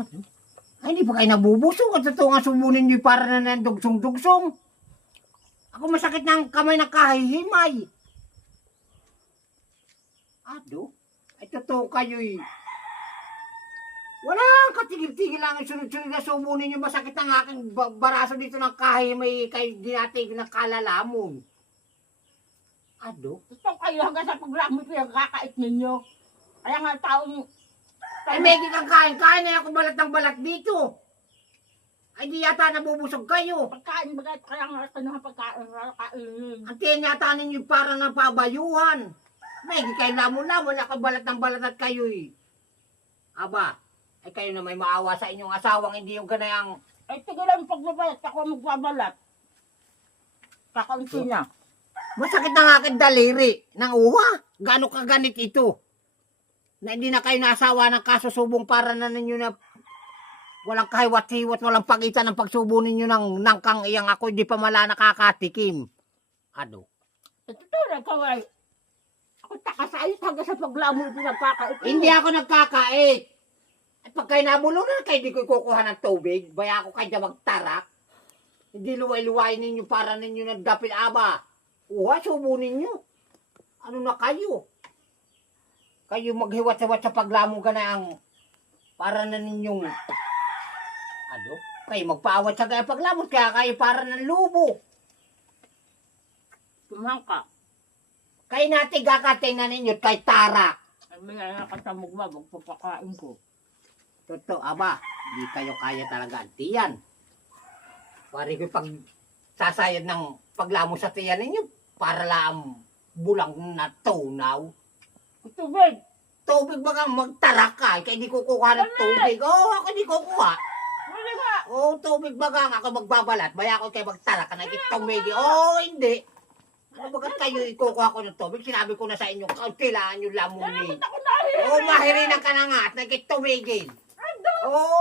Ano? Ay, hindi pa kayo nabubusog. At totoo nga sumunin nyo para na nandugsong-dugsong. Ako masakit ng kamay na kahihimay. Ano? Ay, totoo kayo'y. Wala katigil-tigil lang. Sunod-sunod na sumunin nyo. Masakit ang aking baraso dito ng kahihimay. Kayo dinatig ng kalalamon. Ano? Ito kayo hanggang sa paglamot pinagkakait ninyo. Kaya nga taong... Ay, may kang kain-kain na ako balat ng balat dito. Ay, di yata nabubusog kayo. Pagkain bagay, kaya nga ito na pagkain. Ang tiyan yata ninyo para na pabayuhan. May kayo lamon-lamon, ako balat ng balat at kayo'y. Aba, ay kayo na may maawa sa inyong asawang, hindi yung ganayang... Ay, tigilan pagbabalat, ako magbabalat. Kakaunti na. Masakit na nga aking daliri ng uwa. Gaano kaganit ito? Na hindi na kayo nasawa ng kasusubong para na ninyo na walang kahiwat-hiwat, walang pagitan ng pagsubo ninyo ng nangkang iyang ako, hindi pa mala nakakatikim. Ano? Ito na kaway. Ako takasayos hanggang sa paglamot pinagkakait. Hindi ako nagkakait. At pag kayo nabulong na kayo, di ko kukuha ng tubig. Baya ako kayo magtarak. Hindi luway-luway ninyo para ninyo nagdapil aba. Uha, subo ninyo. Ano na kayo? Kayo maghiwat-hiwat sa paglamong ka na ang para na ninyong ano? Kayo magpaawat sa kaya paglamot kaya kayo para ng lubo. Tumangka. Kayo natin kakatingnan ninyo kay tarak. Ay, may nakatamog ba, magpapakain ko. Totoo, aba, hindi kayo kaya talaga ang tiyan. Pari ko pag sasayad ng paglamo sa tiyan ninyo para lang bulang na tunaw. Tubig! Tubig ba kang magtarak ka? Kaya di ko kukuha ng tubig. Oo, ako di kukuha. Wala nga! Oo, tubig ba kang ako magbabalat? Baya ako kayo magtarak ka na tubig. Oo, hindi. Ano bagat kayo ikukuha ko ng tubig? Sinabi ko na sa inyo, kailangan nyo lamunin. Ako dahil! Oo, mahirinan ka na nga at nagkitumigil. Oo,